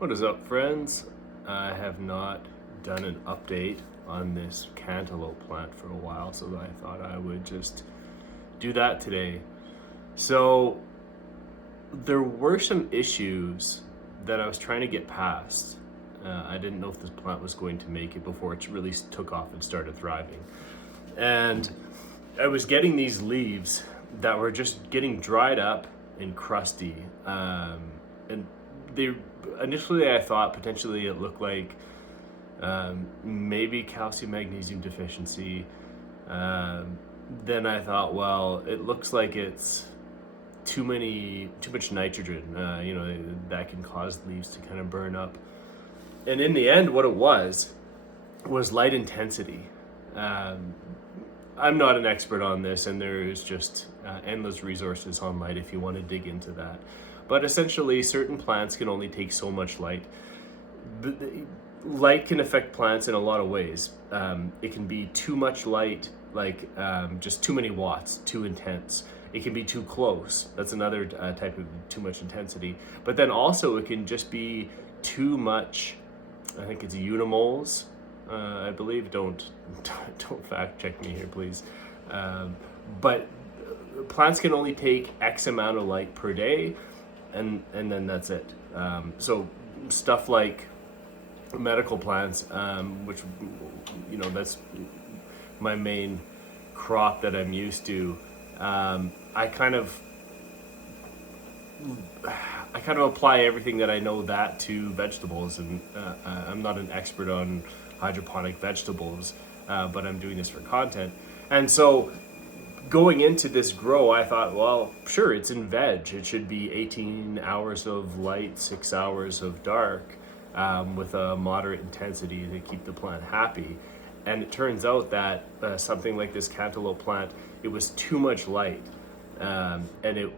What is up, friends? I have not done an update on this cantaloupe plant for a while, so I thought I would just do that today. So, there were some issues that I was trying to get past. I didn't know if this plant was going to make it before it really took off and started thriving. And I was getting these leaves that were just getting dried up and crusty. And they initially I thought potentially it looked like maybe calcium magnesium deficiency. Then I thought, well, it looks like it's too much nitrogen. That can cause leaves to kind of burn up. And in the end, what it was light intensity. I'm not an expert on this, and there's just endless resources on light if you want to dig into that. But essentially, certain plants can only take so much light. Light can affect plants in a lot of ways. It can be too much light, like just too many watts, too intense. It can be too close. That's another type of too much intensity. But then also it can just be too much. I think it's unimoles. I believe. Don't fact check me here, please. But plants can only take X amount of light per day, and then that's it. So stuff like medical plants, which that's my main crop that I'm used to. I kind of apply everything that I know that to vegetables, and I'm not an expert on hydroponic vegetables, but I'm doing this for content. And so going into this grow, I thought, well, sure, it's in veg. It should be 18 hours of light, 6 hours of dark, with a moderate intensity to keep the plant happy. And it turns out that something like this cantaloupe plant, it was too much light. And it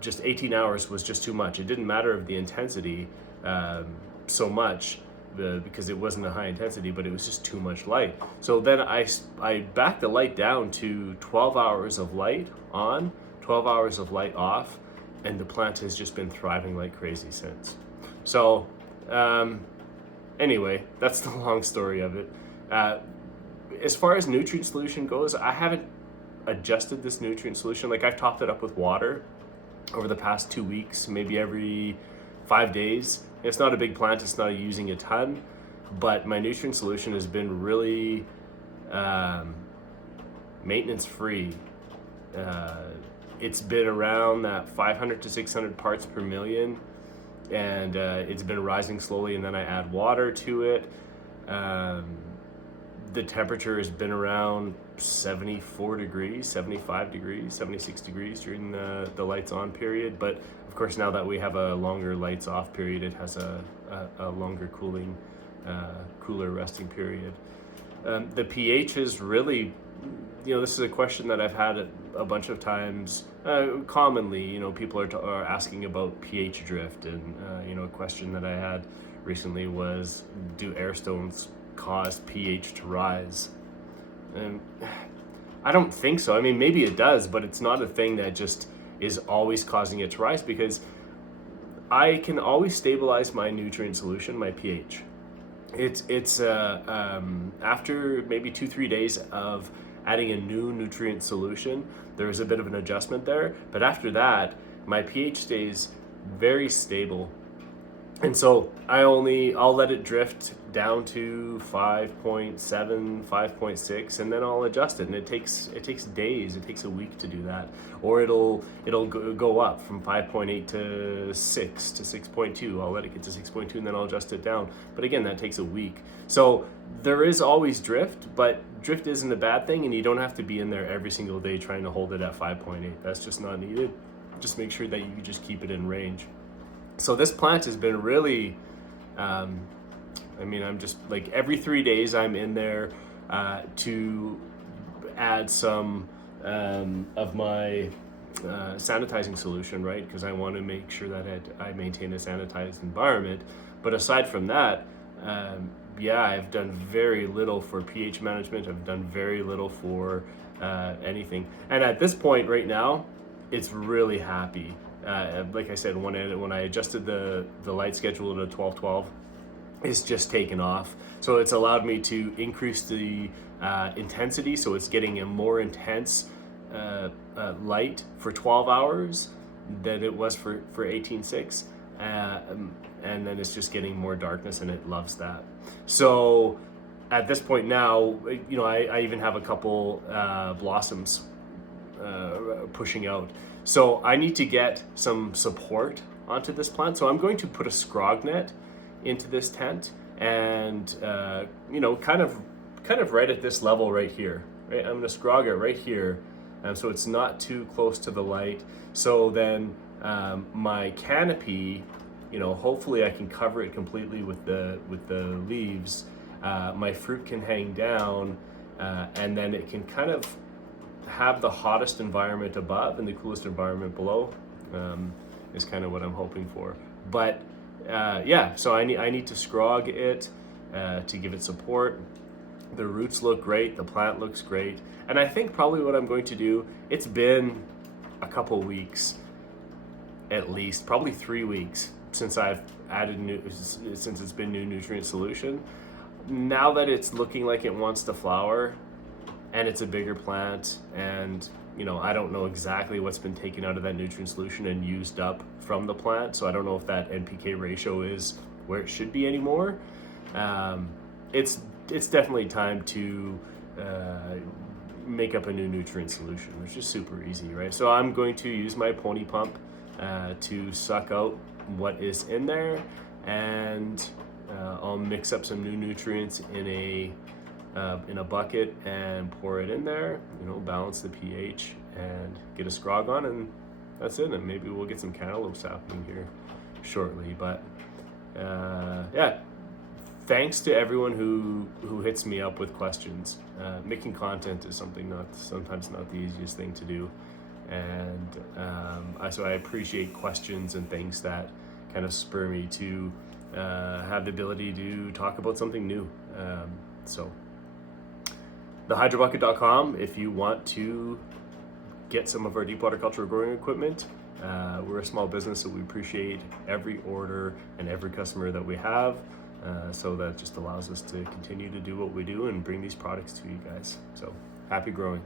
just 18 hours was just too much. It didn't matter of the intensity so much because it wasn't a high intensity, but it was just too much light. So then I backed the light down to 12 hours of light on, 12 hours of light off, and the plant has just been thriving like crazy since. So anyway, that's the long story of it. As far as nutrient solution goes, I haven't adjusted this nutrient solution. Like, I've topped it up with water over the past 2 weeks, maybe every 5 days. It's not a big plant, it's not using a ton, but my nutrient solution has been really maintenance free. It's been around that 500 to 600 parts per million, and it's been rising slowly, and then I add water to it. The temperature has been around 74 degrees, 75 degrees, 76 degrees during the lights on period. But of course, now that we have a longer lights off period, it has a longer cooler resting period. The pH is really, this is a question that I've had a bunch of times. Commonly, people are asking about pH drift, and a question that I had recently was, do air stones cause pH to rise? And I don't think so. I mean, maybe it does, but it's not a thing that just is always causing it to rise, because I can always stabilize my nutrient solution, my pH. It's after maybe 2-3 days of adding a new nutrient solution, there's a bit of an adjustment there, but after that my pH stays very stable. And so I'll let it drift down to 5.7, 5.6, and then I'll adjust it. And it takes days. It takes a week to do that. Or it'll go up from 5.8 to 6 to 6.2. I'll let it get to 6.2, and then I'll adjust it down. But again, that takes a week. So there is always drift, but drift isn't a bad thing, and you don't have to be in there every single day trying to hold it at 5.8. That's just not needed. Just make sure that you just keep it in range. So this plant has been really, I'm just like every 3 days I'm in there to add some of my sanitizing solution, right? Because I want to make sure that I maintain a sanitized environment. But aside from that, I've done very little for pH management. I've done very little for anything. And at this point right now, it's really happy. like I said, when I adjusted the light schedule to 12-12, it's just taken off. So it's allowed me to increase the intensity, so it's getting a more intense light for 12 hours than it was for 18.6, and then it's just getting more darkness, and it loves that. So at this point now, I even have a couple blossoms pushing out. So I need to get some support onto this plant. So I'm going to put a scrog net into this tent, and kind of right at this level right here. Right, I'm going to scrog it right here, so it's not too close to the light. So then my canopy, hopefully I can cover it completely with the leaves. My fruit can hang down, and then it can kind of have the hottest environment above and the coolest environment below, is kind of what I'm hoping for. But so I need to scrog it to give it support. The roots look great, the plant looks great, and I think probably what I'm going to do, it's been a couple weeks, at least probably 3 weeks since I've added since it's been new nutrient solution. Now that it's looking like it wants to flower, and it's a bigger plant, and I don't know exactly what's been taken out of that nutrient solution and used up from the plant, so I don't know if that NPK ratio is where it should be anymore. It's definitely time to make up a new nutrient solution, which is super easy, right? So I'm going to use my pony pump to suck out what is in there, and I'll mix up some new nutrients in a bucket and pour it in there, balance the pH and get a scrog on, and that's it. And maybe we'll get some cantaloupes happening here shortly. But thanks to everyone who hits me up with questions. Making content is sometimes not the easiest thing to do, and so I appreciate questions and things that kind of spur me to have the ability to talk about something new. So thehydrobucket.com if you want to get some of our deep water culture growing equipment. We're a small business, so we appreciate every order and every customer that we have. So that just allows us to continue to do what we do and bring these products to you guys. So happy growing.